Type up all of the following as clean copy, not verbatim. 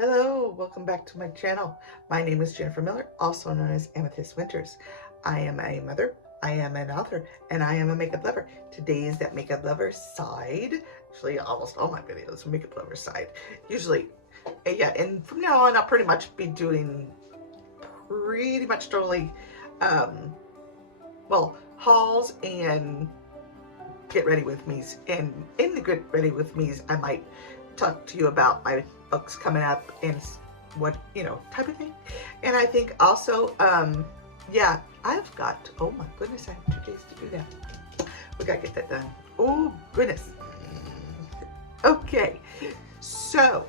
Hello, welcome back to my channel. My name is Jennifer Miller, also known as Amethyst Winters. I am a mother, I am an author, and I am a makeup lover. Today is that makeup lover side. Actually, almost all my videos are makeup lover side. Usually, yeah, and from now on, I'll pretty much be doing pretty much totally, well, hauls and get ready with me's. And in the get ready with me's, I might talk to you about my books coming up and what, type of thing. And I think also, yeah, I've got, oh my goodness, I have 2 days to do that. We gotta get that done. Oh goodness. Okay, so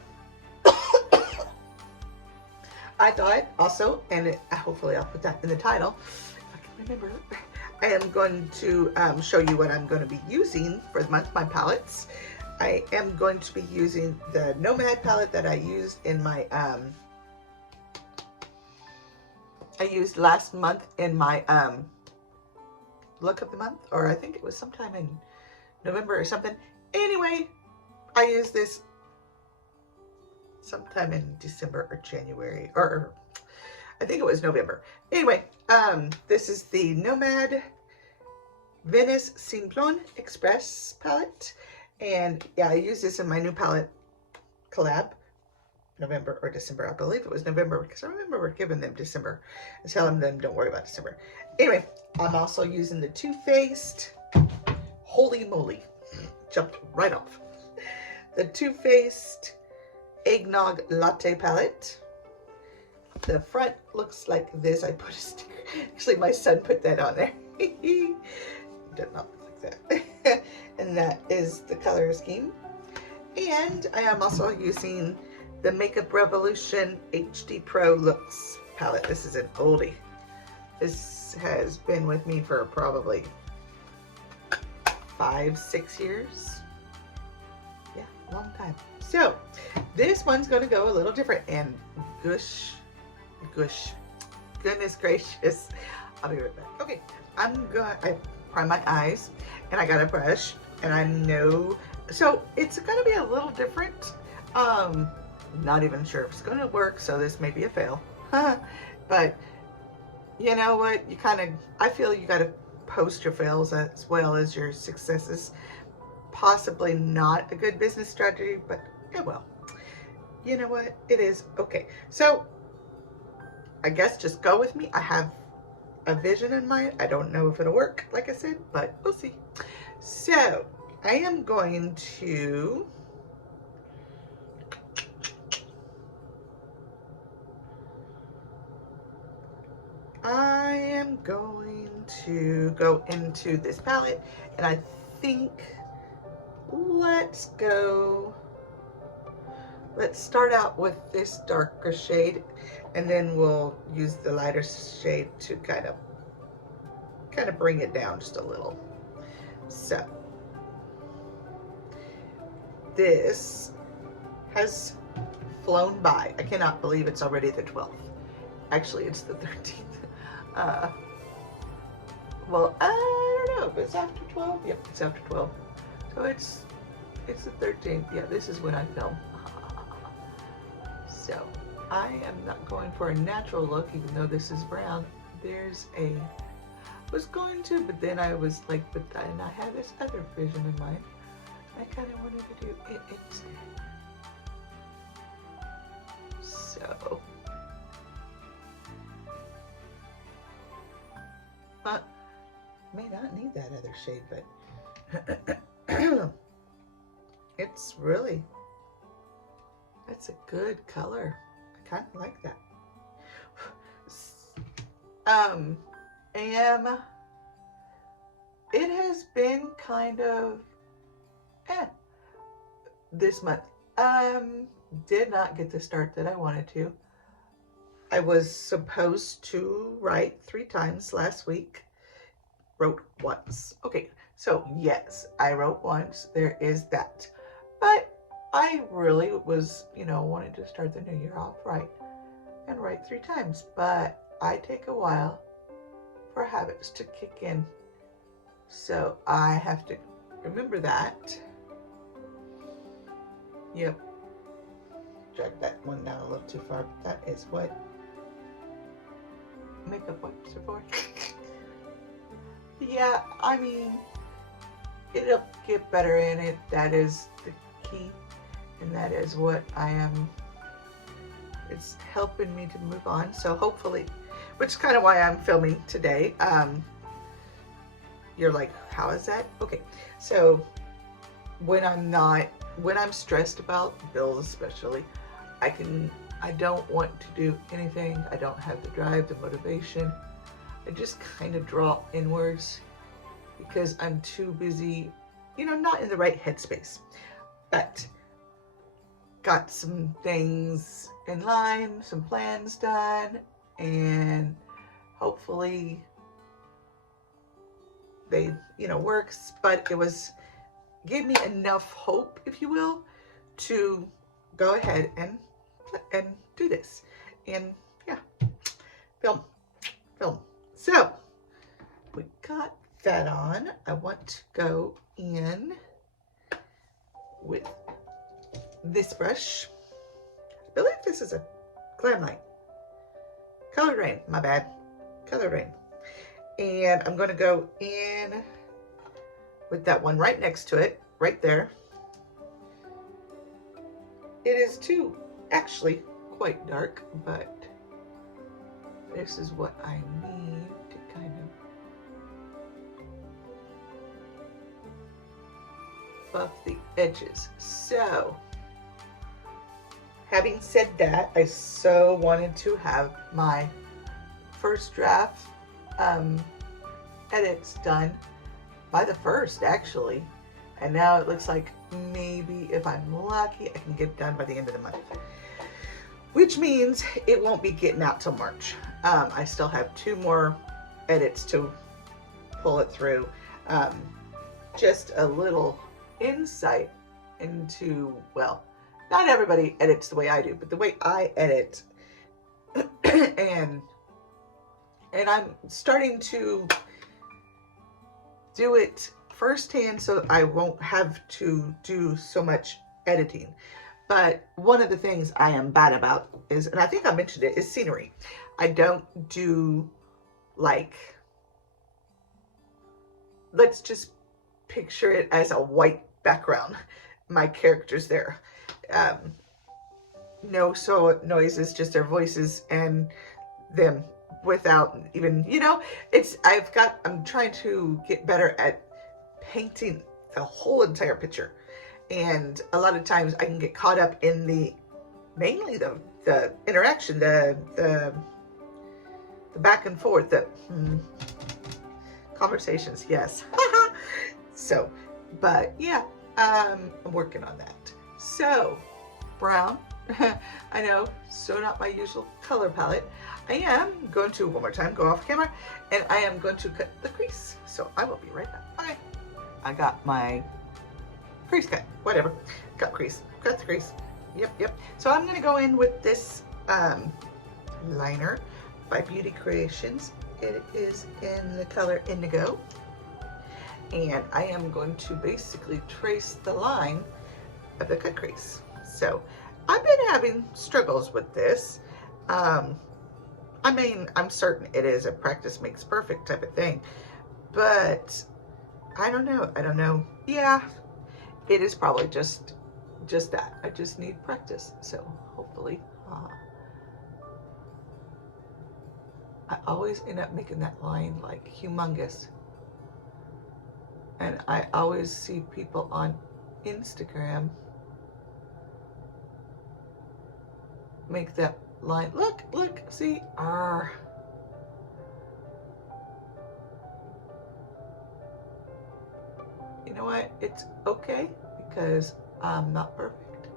I thought also, and hopefully I'll put that in the title, if I can remember, I am going to show you what I'm going to be using for the month, my palettes. I am going to be using the Nomad palette that I used in my, I used last month in my look of the month, or I think it was sometime in November or something. Anyway, I used this sometime in December or January, or I think it was November. Anyway, this is the Nomad Venice Simplon Express palette. And yeah, I use this in my new palette collab, November or December. I believe it was November because I remember giving them December and telling them don't worry about December. Anyway, I'm also using the Too Faced, holy moly, jumped right off. The Too Faced Eggnog Latte palette. The front looks like this. I put a sticker. Actually, my son put that on there. Does not look like that. And that is the color scheme. And I am also using the Makeup Revolution HD Pro Looks palette. This is an oldie. This has been with me for probably 5-6 years. Yeah, long time. So this one's going to go a little different, and goodness gracious, I'll be right back. Okay, I prime my eyes, and I got a brush, and I know, so it's going to be a little different. Not even sure if it's going to work, so this may be a fail. But you know what, I feel you got to post your fails as well as your successes. Possibly not a good business strategy, but well, you know what, it is. Okay, so I guess just go with me. I have a vision in mind. I don't know if it'll work, like I said, but we'll see. So I am going to go into this palette, and I think let's start out with this darker shade, and then we'll use the lighter shade to kind of bring it down just a little. So this has flown by. I cannot believe it's already the 12th. Actually, it's the 13th. Well, I don't know if it's after 12. Yep, it's after 12. So it's the 13th. Yeah, this is when I film. So I am not going for a natural look, even though this is brown. Was going to, but then I was like, and I had this other vision in mind. I kind of wanted to do it instead. So, may not need that other shade, but it's a good color. I kind of like that. It has been kind of this month. Did not get the start that I wanted to. I was supposed to write 3 times last week. Wrote once. Okay, so yes, I wrote once. There is that. But I really was, wanting to start the new year off right and write 3 times. But I take a while for habits to kick in. So I have to remember that. Yep. drag that one down a little too far, but that is what makeup wipes are for. Yeah, I mean, it'll get better in it. That is the key, and that is what I am. It's helping me to move on. So hopefully, which is kind of why I'm filming today. You're like, how is that? Okay, so when I'm stressed about bills especially, I don't want to do anything. I don't have the drive, the motivation. I just kind of draw inwards because I'm too busy, you know, not in the right headspace. But got some things in line, some plans done, and hopefully they, you know, works. But it gave me enough hope, if you will, to go ahead and do this. And yeah, film. So we got that on. I want to go in with this brush. I believe this is a Glam Light. Color Rain, my bad. Color Rain. And I'm going to go in with that one right next to it, right there. It is too, actually, quite dark, but this is what I need to kind of buff the edges. So, having said that, I so wanted to have my first draft edits done by the 1st, actually. And now it looks like maybe if I'm lucky, I can get it done by the end of the month. Which means it won't be getting out till March. I still have 2 more edits to pull it through. Just a little insight into, well, not everybody edits the way I do, but the way I edit, and I'm starting to do it firsthand so I won't have to do so much editing. But one of the things I am bad about is, and I think I mentioned it, is scenery. I don't do, like, let's just picture it as a white background. My character's there. No noises, just their voices and them without even, you know, I'm trying to get better at painting the whole entire picture. And a lot of times I can get caught up in mainly the interaction, the back and forth, the conversations, yes. So, but yeah, I'm working on that. So, brown, I know, so not my usual color palette. I am going to, one more time, go off camera, and I am going to cut the crease. So I will be right back. Okay. I got my crease cut, whatever. Cut the crease. Yep. So I'm going to go in with this liner by Beauty Creations. It is in the color Indigo. And I am going to basically trace the line of the cut crease. So I've been having struggles with this. I mean, I'm certain it is a practice makes perfect type of thing, but I don't know. Yeah, it is probably just that. I just need practice. So hopefully, I always end up making that line like humongous. And I always see people on Instagram make that line. Look, see? You know what? It's okay because I'm not perfect.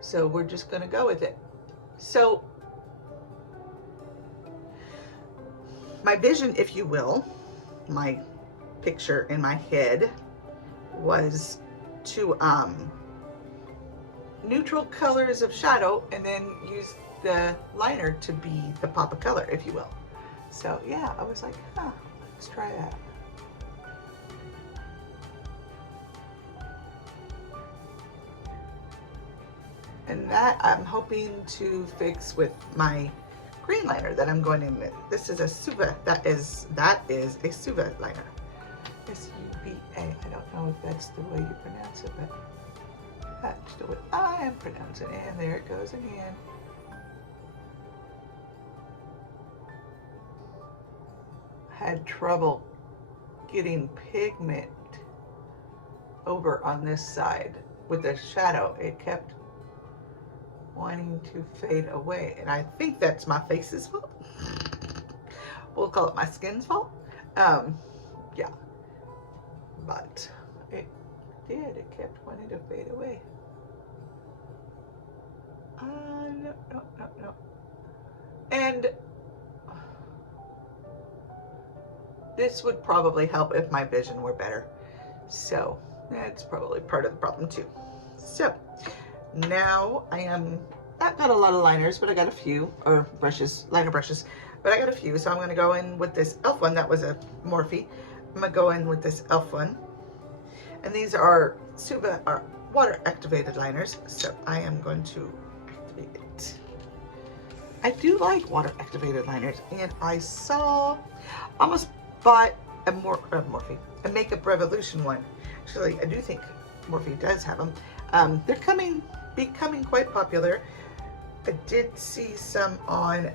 So we're just going to go with it. So my vision, if you will, my picture in my head was to neutral colors of shadow and then use the liner to be the pop of color, if you will. So yeah, I was like, let's try that. And that I'm hoping to fix with my green liner that I'm going in with. This is a Suva. That is a Suva liner. S-U-V-A. I don't know if that's the way you pronounce it, but that's the way I am pronouncing it. And there it goes again. Had trouble getting pigment over on this side with the shadow. It kept wanting to fade away, and I think that's my face's fault. We'll call it my skin's fault. Yeah, but it did. It kept wanting to fade away. No. And this would probably help if my vision were better. So that's probably part of the problem too. So now I've got a lot of liners, but I got a few, or brushes, liner brushes, but I got a few. So I'm going to go in with this e.l.f. one. That was a Morphe. I'm going to go in with this e.l.f. one. And these are Suva water activated liners. So I am going to activate it. I do like water activated liners, and I almost bought a Morphe, a Makeup Revolution one. Actually, I do think Morphe does have them. They're becoming quite popular. I did see some on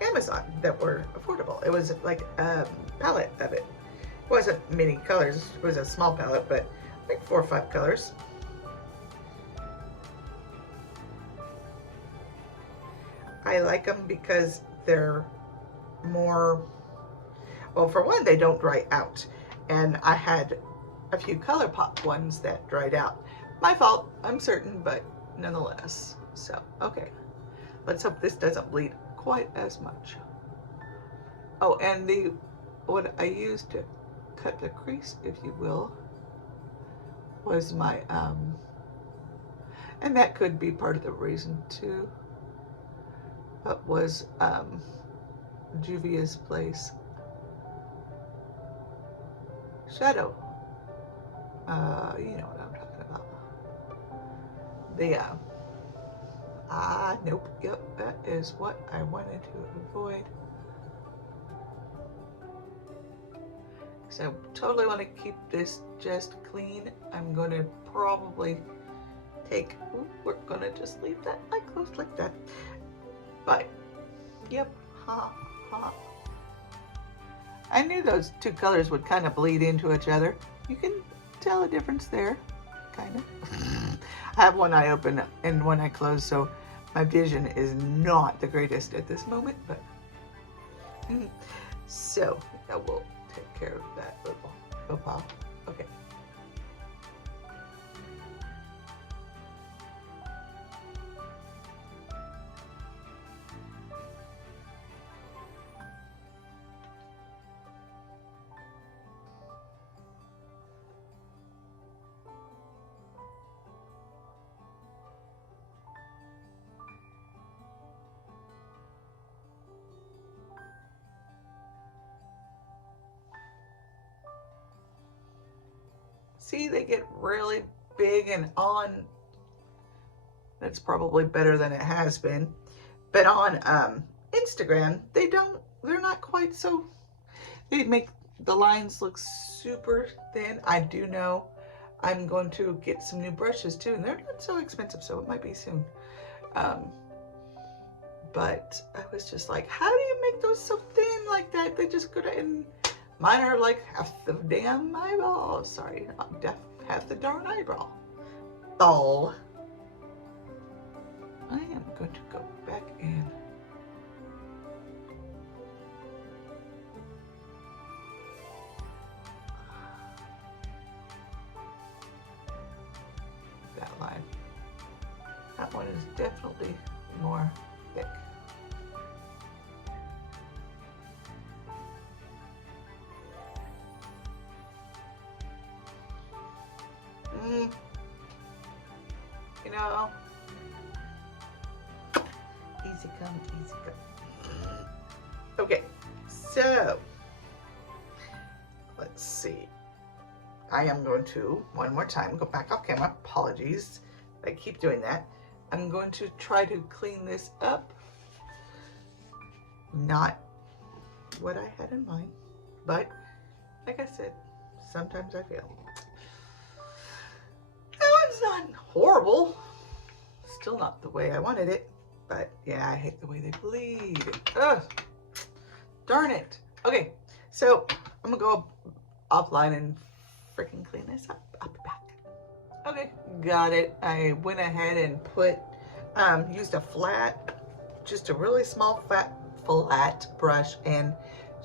Amazon that were affordable. It was like a palette of it. It wasn't many colors. It was a small palette, but like 4 or 5 colors. I like them because they're more, well, for one, they don't dry out. And I had a few ColourPop ones that dried out. My fault, I'm certain, but nonetheless. So, okay. Let's hope this doesn't bleed quite as much. Oh, and what I used to cut the crease, if you will, was my, and that could be part of the reason too, but was Juvia's Place shadow. You know what I'm talking about. Nope, yep, that is what I wanted to avoid. So I totally want to keep this just clean. I'm going to probably we're going to just leave that eye closed like that. But, yep, I knew those two colors would kind of bleed into each other. You can tell a difference there, kind of. I have one eye open and one eye closed, so my vision is not the greatest at this moment, but so I will take care of that little faux pas. Okay. See, they get really big and on. That's probably better than it has been. But on Instagram, they're not quite so, they make the lines look super thin. I do know I'm going to get some new brushes too, and they're not so expensive, so it might be soon. But I was just like, how do you make those so thin like that? They just go to, and mine are like half the damn eyeball. Sorry, half the darn eyeball. Ball. I am going to go back in. That line. That one is definitely more thick. You know, easy come, easy go. Okay, so let's see. I am going to, one more time, go back off camera. Apologies. I keep doing that. I'm going to try to clean this up. Not what I had in mind, but like I said, sometimes I fail. That one's not horrible. Still not the way I wanted it, but yeah, I hate the way they bleed. Ugh, darn it. Okay, so I'm gonna go offline and freaking clean this up. I'll be back. Okay, got it. I went ahead and put, used a flat, just a really small flat brush, and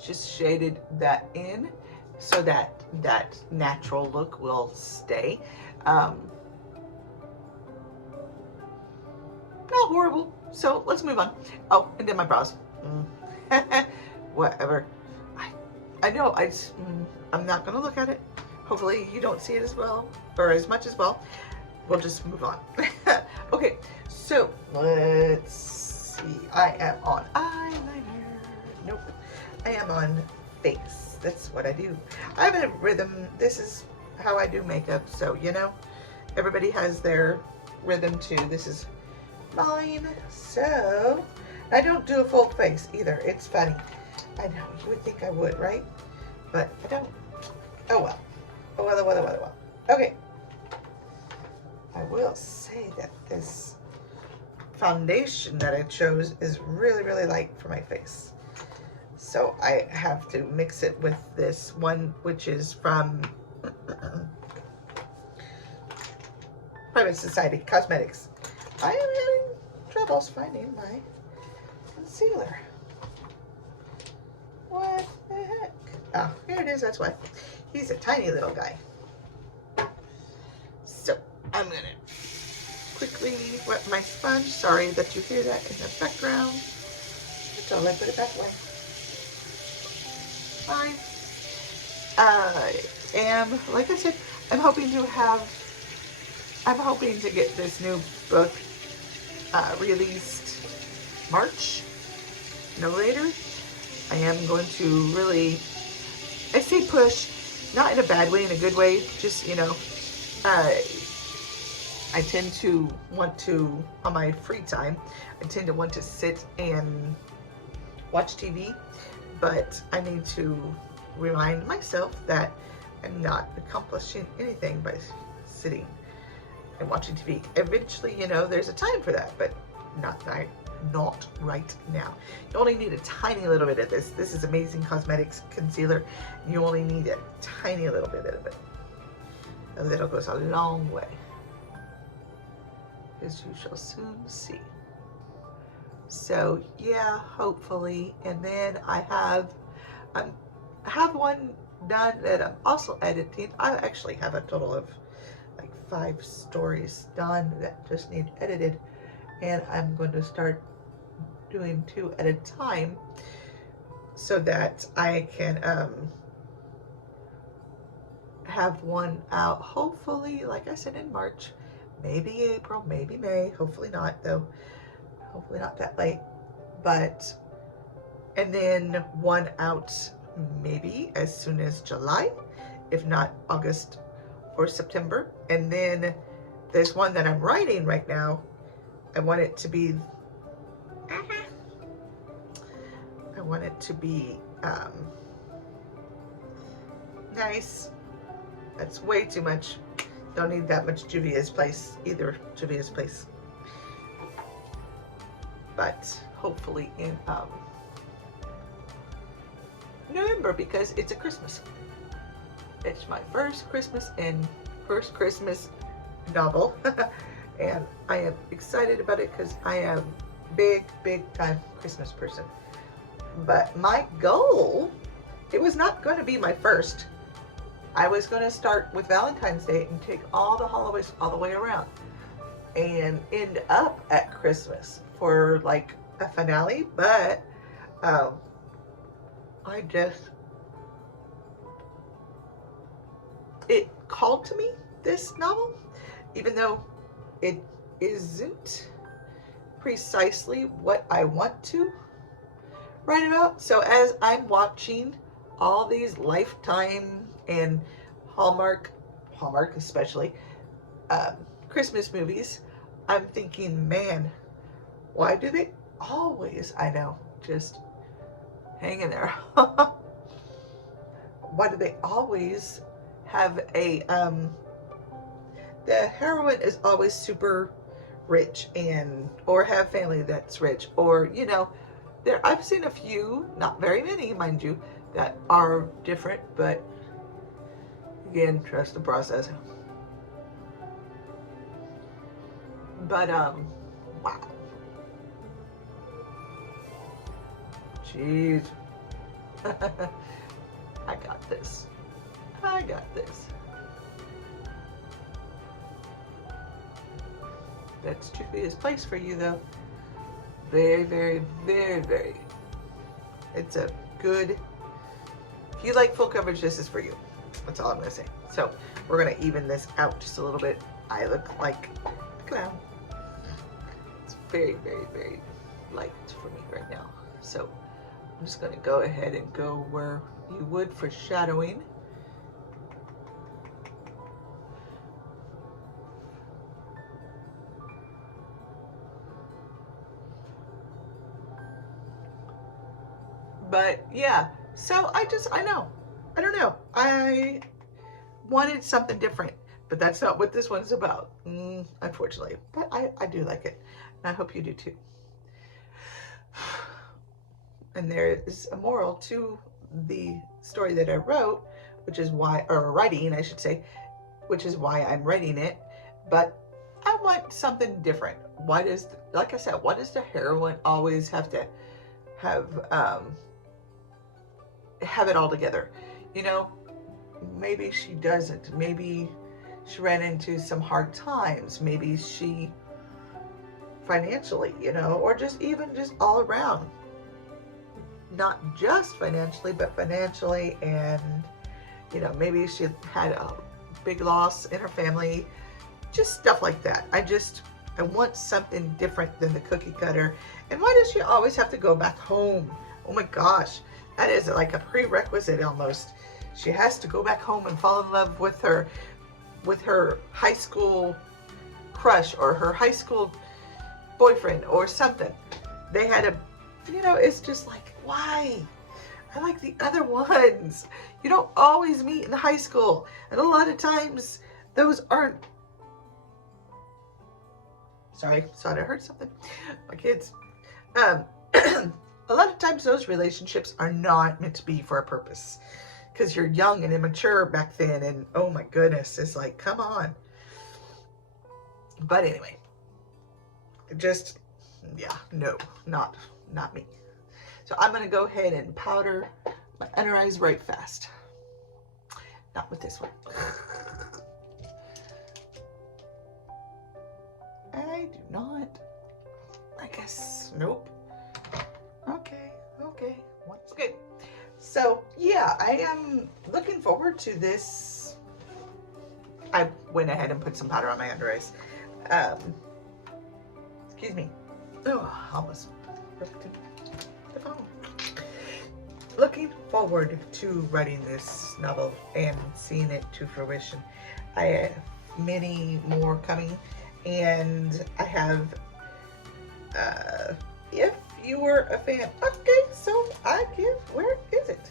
just shaded that in so that that natural look will stay. Not horrible. So let's move on. Oh, and then my brows. Whatever. I know I'm not gonna look at it. Hopefully you don't see it as well, or as much as well. We'll just move on. Okay, so let's see. I am on eyeliner. Nope. I am on face. That's what I do. I have a rhythm. This is how I do makeup. So, you know, everybody has their rhythm too. This is mine. So, I don't do a full face either. It's funny. I know, you would think I would, right? But I don't. Oh well. Oh well, oh well, oh well, oh well. Okay. I will say that this foundation that I chose is really, really light for my face. So I have to mix it with this one, which is from Private Society Cosmetics. I am having troubles finding my concealer. What the heck? Oh, here it is, that's why. He's a tiny little guy. So I'm gonna quickly wet my sponge. Sorry that you hear that in the background. Until I put it back away. Fine. I am, like I said, I'm hoping to get this new book released March, no later. I am going to really, I say push, not in a bad way, in a good way, just, you know, I tend to want to, on my free time, I tend to want to sit and watch TV, but I need to remind myself that I'm not accomplishing anything by sitting and watching TV. Eventually, you know, there's a time for that, but not right now. You only need a tiny little bit of this. This is Amazing Cosmetics concealer. You only need a tiny little bit of it. A little goes a long way, as you shall soon see. So yeah, hopefully. And then I have one done that I'm also editing. I actually have a total of like 5 stories done that just need edited, and I'm going to start doing 2 at a time so that I can have one out, hopefully, like I said, in March, maybe April, maybe May, hopefully not though, hopefully not that late, but, and then one out maybe as soon as July, if not August or September. And then there's one that I'm writing right now. I want it to be nice. That's way too much. Don't need that much Juvia's Place either. Juvia's Place. But hopefully in November, because it's a Christmas. It's my first Christmas and first Christmas novel. And I am excited about it because I am big time Christmas person. But my goal, it was not going to be my first. I was going to start with Valentine's Day and take all the holidays all the way around and end up at Christmas for like a finale. But it called to me, this novel, even though it isn't precisely what I want to write about. So as I'm watching all these Lifetime and Hallmark Hallmark especially, Christmas movies, I'm thinking, man, why do they always, I know, just hang in there. Why do they always have the heroine is always super rich and, or have family that's rich, or, you know, I've seen a few, not very many, mind you, that are different, but again, trust the process. But, wow. Jeez. I got this. I got this. That's Julia's place for you, though. Very, very, very, very. It's a good. If you like full coverage, this is for you. That's all I'm going to say. So we're going to even this out just a little bit. I look like a clown. It's very, very, very light for me right now. So I'm just going to go ahead and go where you would for shadowing. But yeah, so I don't know. I wanted something different, but that's not what this one's about, unfortunately. But I do like it, and I hope you do too. And there is a moral to the story that I wrote, which is why, or writing, I should say, which is why I'm writing it. But I want something different. Why does, like I said, why does the heroine always have to have it all together? You know, maybe she doesn't. Maybe she ran into some hard times. Maybe she financially, you know, or just even just all around. Not just financially, but financially, and, you know, maybe she had a big loss in her family, just stuff like that. I want something different than the cookie cutter. And why does she always have to go back home? Oh my gosh, that is like a prerequisite almost. She has to go back home and fall in love with her high school crush or her high school boyfriend or something. They had a, you know, it's just like, why? I like the other ones. You don't always meet in high school. And a lot of times those aren't, sorry, thought I heard something. My kids. A lot of times those relationships are not meant to be for a purpose. Because you're young and immature back then. And oh my goodness, it's like, come on. But anyway. Just, yeah, no, not me. So I'm going to go ahead and powder my under eyes right fast. Not with this one. I do not. I guess, nope. Okay. Okay. So, yeah, I am looking forward to this. I went ahead and put some powder on my under eyes. Excuse me. Oh, almost broke the phone. Looking forward to writing this novel and seeing it to fruition. I have many more coming, and I have, if you were a fan, okay, so where is it?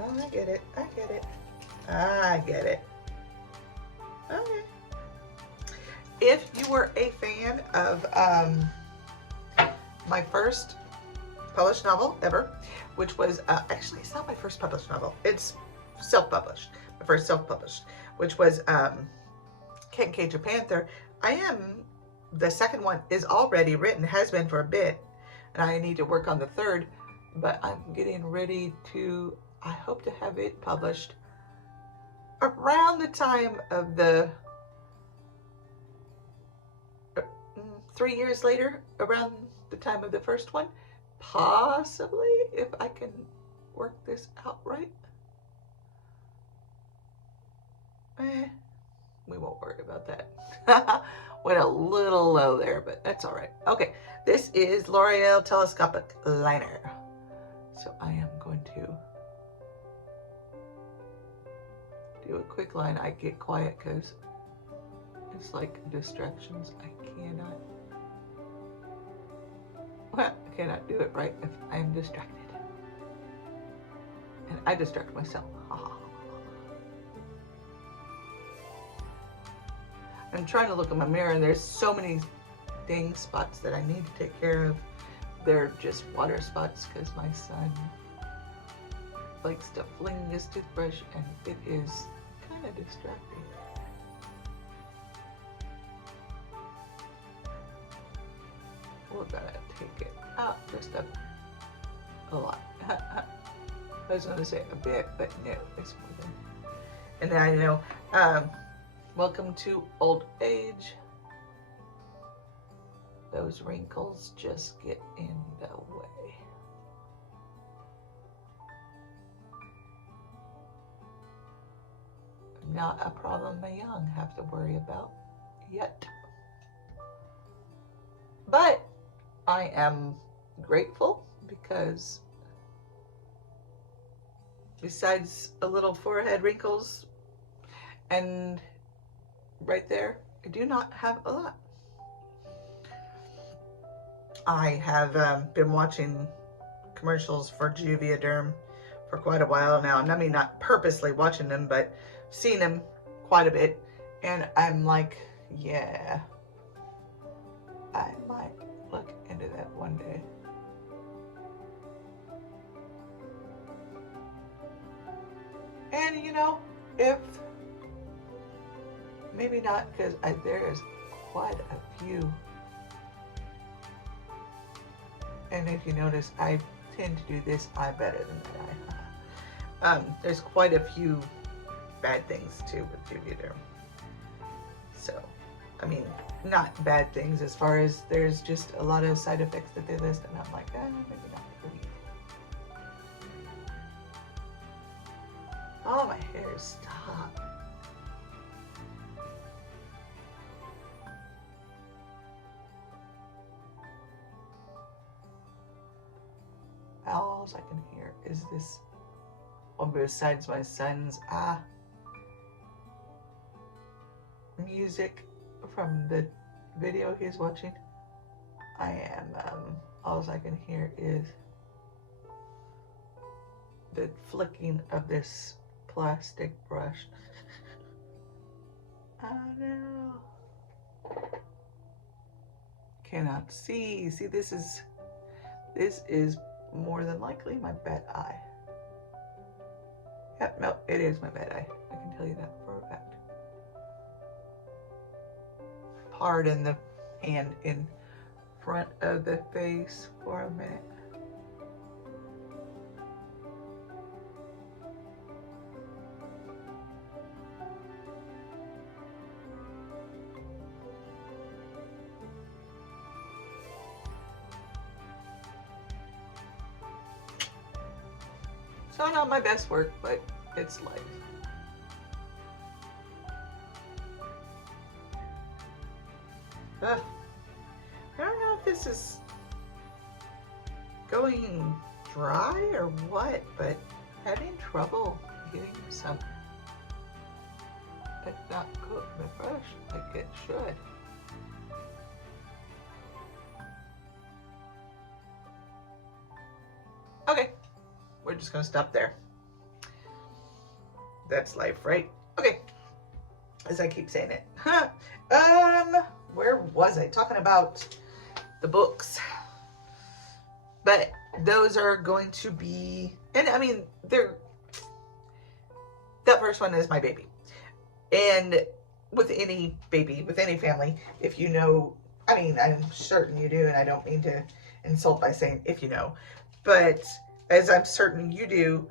Oh, I get it. Okay. If you were a fan of my first published novel ever, which was, actually, it's not my first published novel. It's self-published. My first self-published, which was Can't Cage a Panther. The second one is already written, has been for a bit, and I need to work on the third, but I'm getting ready to, I hope to have it published around the time of the 3 years later, around the time of the first one, possibly, if I can work this out right. We won't worry about that. Went a little low there, but that's all right. Okay, this is L'Oreal Telescopic Liner. So I am going to do a quick line, I get quiet because it's like distractions. I cannot do it right if I'm distracted. And I distract myself. I'm trying to look in my mirror and there's so many dang spots that I need to take care of. They're just water spots because my son likes to fling his toothbrush and it is kind of distracting. We're gonna take it out just a lot. I was gonna say a bit, but no, it's more than. And then I know, welcome to old age. Those wrinkles just get in the way. Not a problem the young have to worry about yet. But I am grateful because besides a little forehead wrinkles and right there, I do not have a lot. I have been watching commercials for Juvederm for quite a while now, and I mean not purposely watching them, but seen them quite a bit, and I'm like, yeah, I might look into that one day. And you know, if maybe not, because there is quite a few, and if you notice, I tend to do this eye better than that eye. There's quite a few bad things too with Juvederm. So, I mean, not bad things as far as there's just a lot of side effects that they list, and I'm like, maybe not for me. Oh, my hair, stop. All I can hear is this, on both sides, my son's music from the video he's watching. I am, all I can hear is the flicking of this plastic brush. Oh no. Cannot see. See, this is more than likely my bad eye. Yep, no, it is my bad eye. I can tell you that for a fact. Pardon the hand in front of the face for a minute. So not my best work, but it's life. I don't know if this is going dry or what, but having trouble getting some, but not cook the brush like it should. Okay, we're just gonna stop there. That's life, right? Okay, as I keep saying it. Where was I? Talking about the books. But those are going to be, and I mean, that first one is my baby. And with any baby, with any family, if you know, I mean, I'm certain you do, and I don't mean to insult by saying if you know, but as I'm certain you do,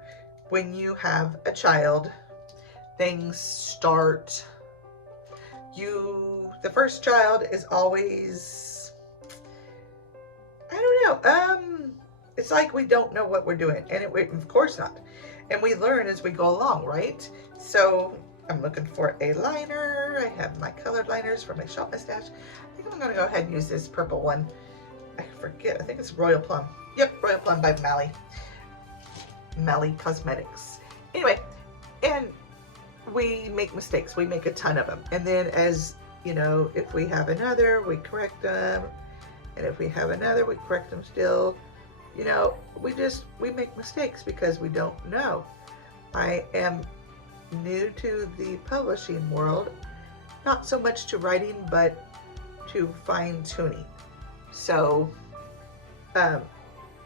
when you have a child, things start, the first child is always, I don't know, it's like we don't know what we're doing, and of course not, and we learn as we go along, right? So I'm looking for a liner. I have my colored liners for my shop mustache. I think I'm gonna go ahead and use this purple one. I forget, I think it's Royal Plum. Yep, Royal Plum by Mally Cosmetics. Anyway, and we make mistakes. We make a ton of them. And then as, you know, if we have another, we correct them. And if we have another, we correct them still. You know, we make mistakes because we don't know. I am new to the publishing world, not so much to writing, but to fine tuning. So,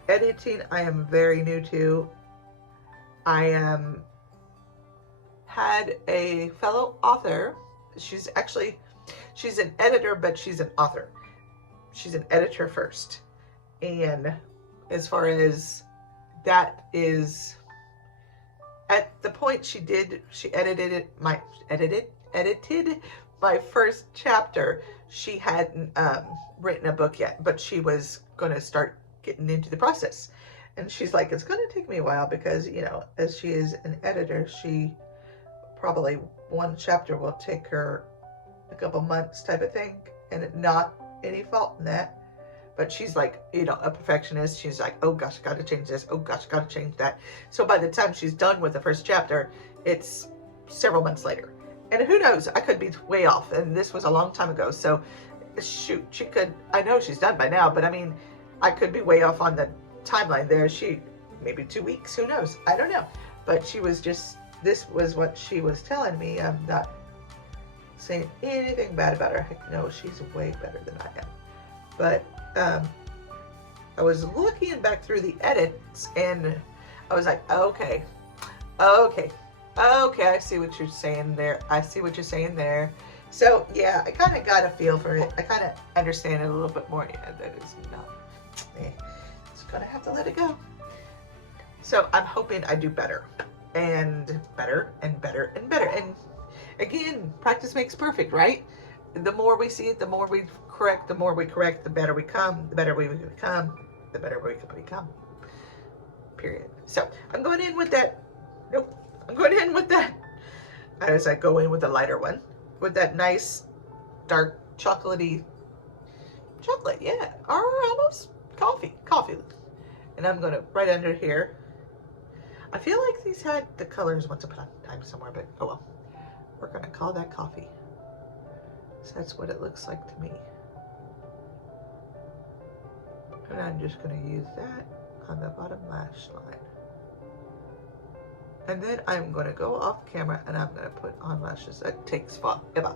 editing, I am very new to. I had a fellow author. She's an editor, but she's an author. She's an editor first. And as far as that is, at the point she edited my first chapter. She hadn't written a book yet, but she was going to start getting into the process. And she's like, it's going to take me a while because, you know, as she is an editor, she probably one chapter will take her a couple months type of thing, and not any fault in that. But she's like, you know, a perfectionist. She's like, oh gosh, I got to change this. Oh gosh, I got to change that. So by the time she's done with the first chapter, it's several months later. And who knows, I could be way off. And this was a long time ago. So shoot, she could, I know she's done by now, but I mean, I could be way off on the timeline there. Maybe 2 weeks, who knows? I don't know. But she was just, this was what she was telling me. I'm not saying anything bad about her. Heck no, she's way better than I am. But I was looking back through the edits and I was like, okay, I see what you're saying there. So yeah, I kind of got a feel for it. I kind of understand it a little bit more. Yeah, that is not, just gonna have to let it go. So I'm hoping I do better and better and better and better. And again, practice makes perfect, right? The more we see it, the more we correct, the better we become, the better we become, period. So I'm going in with that, as I go in with the lighter one, with that nice dark chocolate, yeah, or almost coffee. And I'm going to, right under here, I feel like these had the colors once upon a time somewhere, but oh well, we're going to call that coffee. So that's what it looks like to me. And I'm just going to use that on the bottom lash line. And then I'm going to go off camera and I'm going to put on lashes. That takes forever.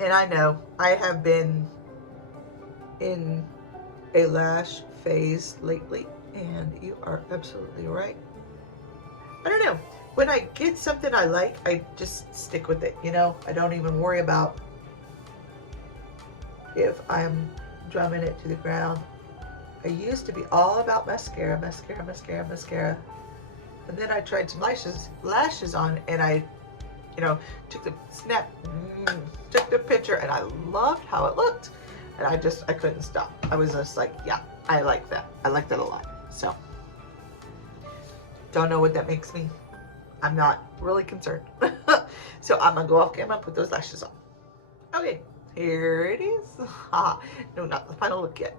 And I know I have been in a lash phase lately, and you are absolutely right. I don't know. When I get something I like, I just stick with it, you know? I don't even worry about if I'm drumming it to the ground. I used to be all about mascara. And then I tried some lashes on, and I, you know, took the picture, and I loved how it looked. And I couldn't stop. I was just like, yeah, I like that. I like that a lot. So, don't know what that makes me. I'm not really concerned. So I'm gonna go off camera and put those lashes on. Okay, here it is. No, not the final look yet.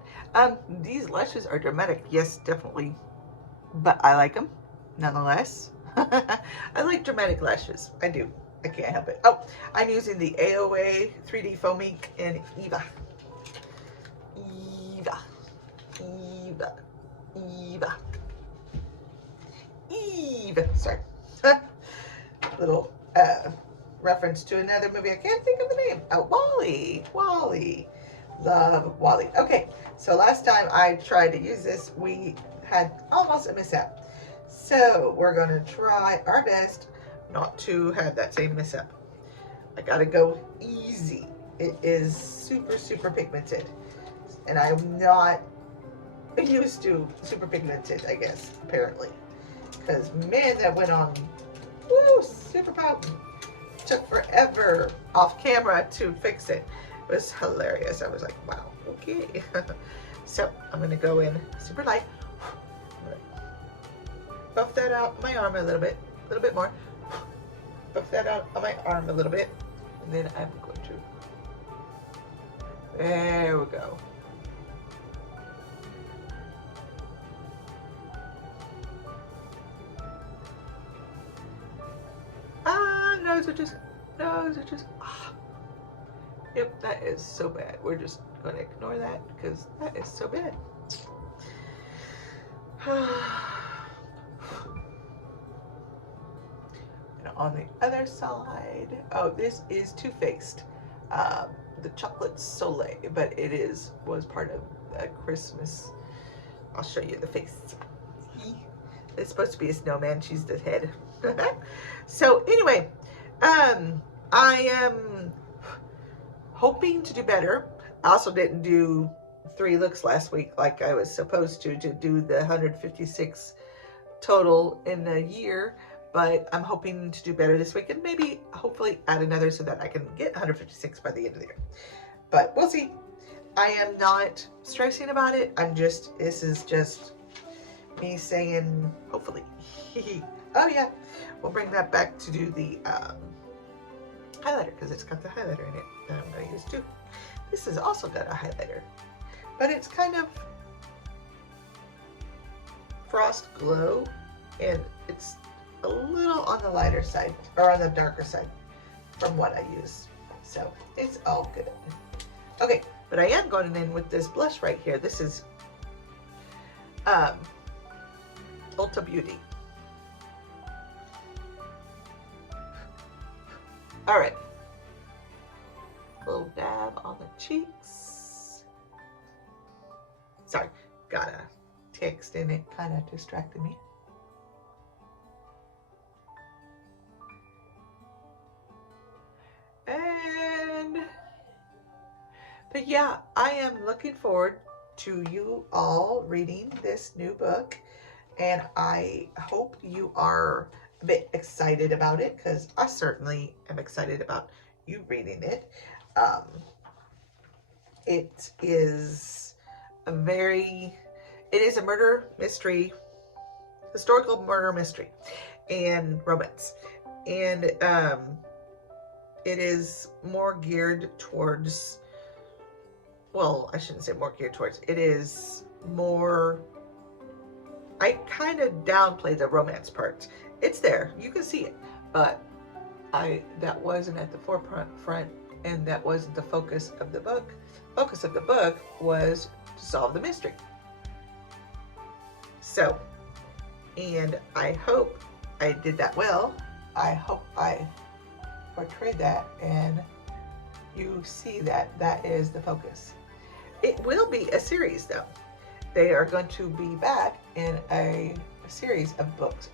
These lashes are dramatic. Yes, definitely. But I like them nonetheless. I like dramatic lashes. I do. I can't help it. Oh, I'm using the AOA 3D Foam Ink in Eva. Sorry. Little reference to another movie. I can't think of the name. Oh, WALL-E. Love WALL-E. Okay, so last time I tried to use this, we had almost a mishap. So we're going to try our best not to have that same mishap. I got to go easy. It is super, super pigmented. And I'm not used to super pigmented, I guess, apparently. Because, man, that went on, woo, super potent. Took forever off camera to fix it. It was hilarious. I was like, wow, okay. So, I'm going to go in super light. Buff that out my arm a little bit more. Buff that out on my arm a little bit. And then I'm going to, there we go. nose are just, yep, that is so bad. We're just going to ignore that because that is so bad. And on the other side, oh, this is Too Faced, the Chocolate Soleil, but it was part of a Christmas. I'll show you the face. It's supposed to be a snowman. She's the head. So anyway, I am hoping to do better. I also didn't do 3 looks last week like I was supposed to do the 156 total in a year, but I'm hoping to do better this week and maybe hopefully add another so that I can get 156 by the end of the year. But we'll see. I am not stressing about it. This is just me saying hopefully. Oh yeah, we'll bring that back to do the highlighter because it's got the highlighter in it that I'm going to use too. This has also got a highlighter, but it's kind of Frost Glow, and it's a little on the lighter side, or on the darker side from what I use. So it's all good. Okay, but I am going in with this blush right here. This is Ulta Beauty. All right. A little dab on the cheeks. Sorry, got a text and it kind of distracted me. But yeah, I am looking forward to you all reading this new book, and I hope you are a bit excited about it because I certainly am excited about you reading it. It is a murder mystery, historical murder mystery and romance, and it is more geared towards, well, I shouldn't say more geared towards, it is more, I kind of downplay the romance part. It's there, you can see it, but that wasn't at the forefront, and that wasn't the focus of the book. Focus of the book was to solve the mystery. So, and I hope I did that well. I hope I portrayed that and you see that that is the focus. It will be a series though. They are going to be back in a series of books.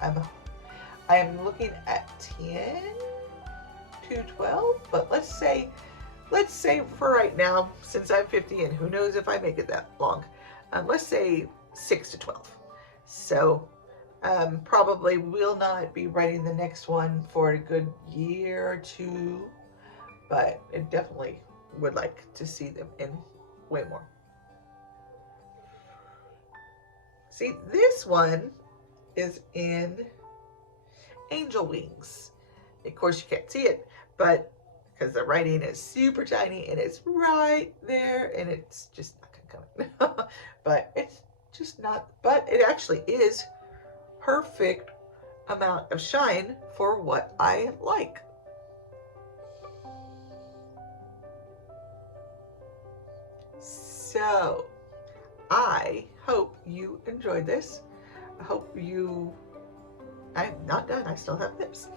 I am looking at 10 to 12, but let's say for right now, since I'm 50 and who knows if I make it that long, let's say 6 to 12. So probably will not be writing the next one for a good year or two, but I definitely would like to see them in way more. See, this one is in Angel Wings. Of course, you can't see it, but because the writing is super tiny and it's right there, and it's just not gonna come. But it's just not, but it actually is perfect amount of shine for what I like. So I hope you enjoyed this. I hope you, I'm not done, I still have lips.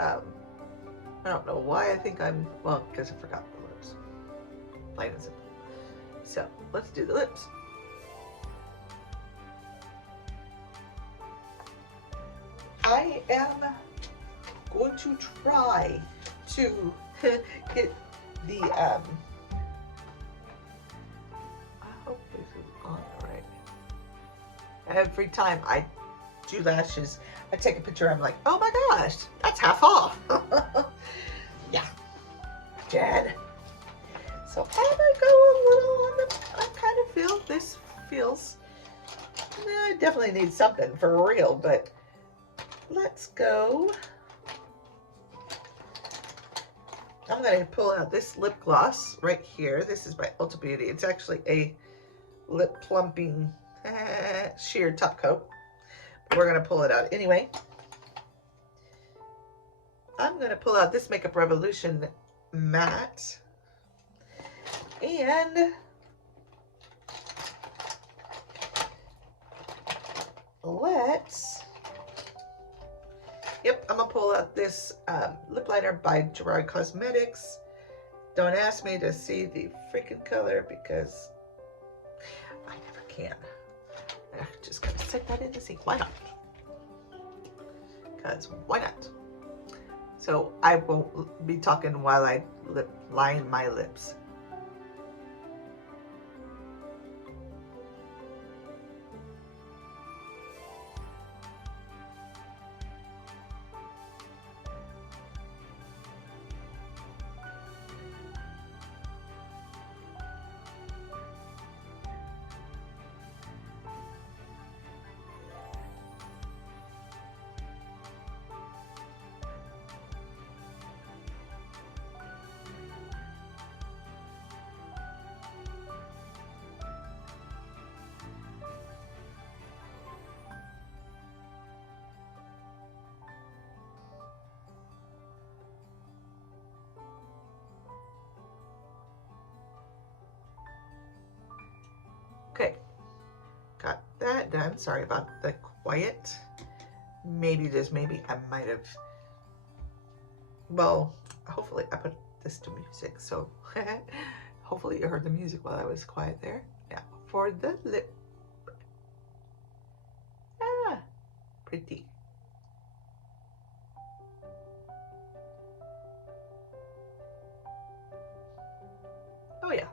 I don't know why I think I'm, well, because I forgot the lips. Plain and simple. So let's do the lips. I am going to try to get the, I hope this is on right. Every time I do lashes, I take a picture, I'm like, oh my gosh, that's half off. Yeah, Dad. So I'm gonna go a little on the, I kind of feel, this feels, I definitely need something for real, but let's go. I'm going to pull out this lip gloss right here. This is by Ulta Beauty. It's actually a lip plumping sheer top coat. But we're going to pull it out anyway. I'm going to pull out this Makeup Revolution matte. And I'm going to pull out this lip liner by Gerard Cosmetics. Don't ask me to see the freaking color because I never can. I'm just going to stick that in the sink. Why not? Because why not? So I won't be talking while I line my lips. Okay, got that done. Sorry about the quiet. Maybe I might have, well, hopefully I put this to music, so hopefully you heard the music while I was quiet there. Now for the lip. Ah, pretty. Oh yeah.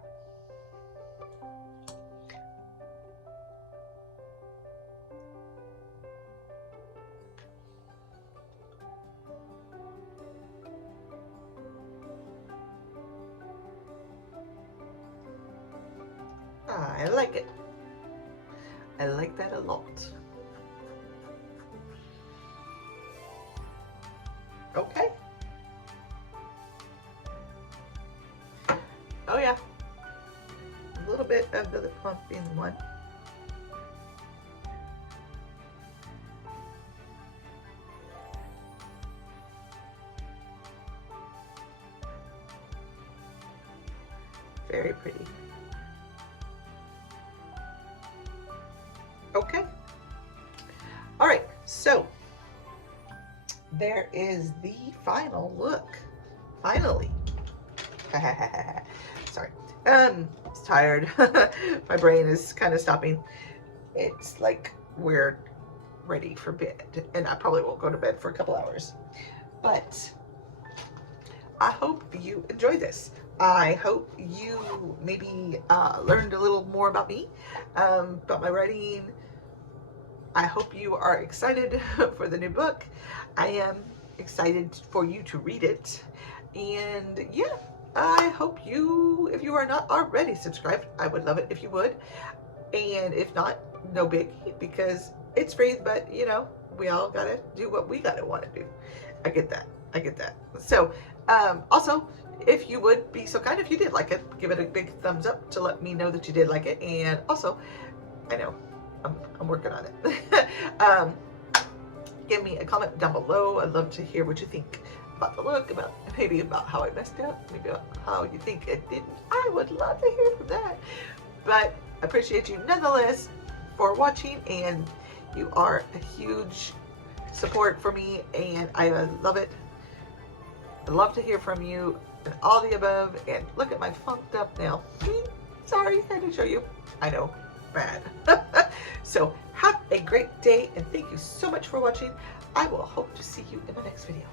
I like it. I like that a lot. Okay. Oh yeah. A little bit of the lip plump in one. Very pretty. Okay. All right, so there is the final look. Finally. Sorry. It's tired. My brain is kind of stopping. It's like we're ready for bed, and I probably won't go to bed for a couple hours. But I hope you enjoyed this. I hope you maybe learned a little more about me, about my writing. I hope you are excited for the new book. I am excited for you to read it. And yeah, I hope you, if you are not already subscribed, I would love it if you would. And if not, no biggie, because it's free, but you know, we all gotta do what we gotta want to do. I get that. I get that. So, also, if you would be so kind, if you did like it, give it a big thumbs up to let me know that you did like it. And also, I know I'm working on it. Give me a comment down below. I'd love to hear what you think about the look, about maybe about how I messed up, maybe about how you think it didn't. I would love to hear from that. But I appreciate you nonetheless for watching, and you are a huge support for me, and I love it. I'd love to hear from you and all the above. And look at my funked up nail. Sorry, I had to show you. I know, bad. So have a great day, and thank you so much for watching. I will hope to see you in my next video.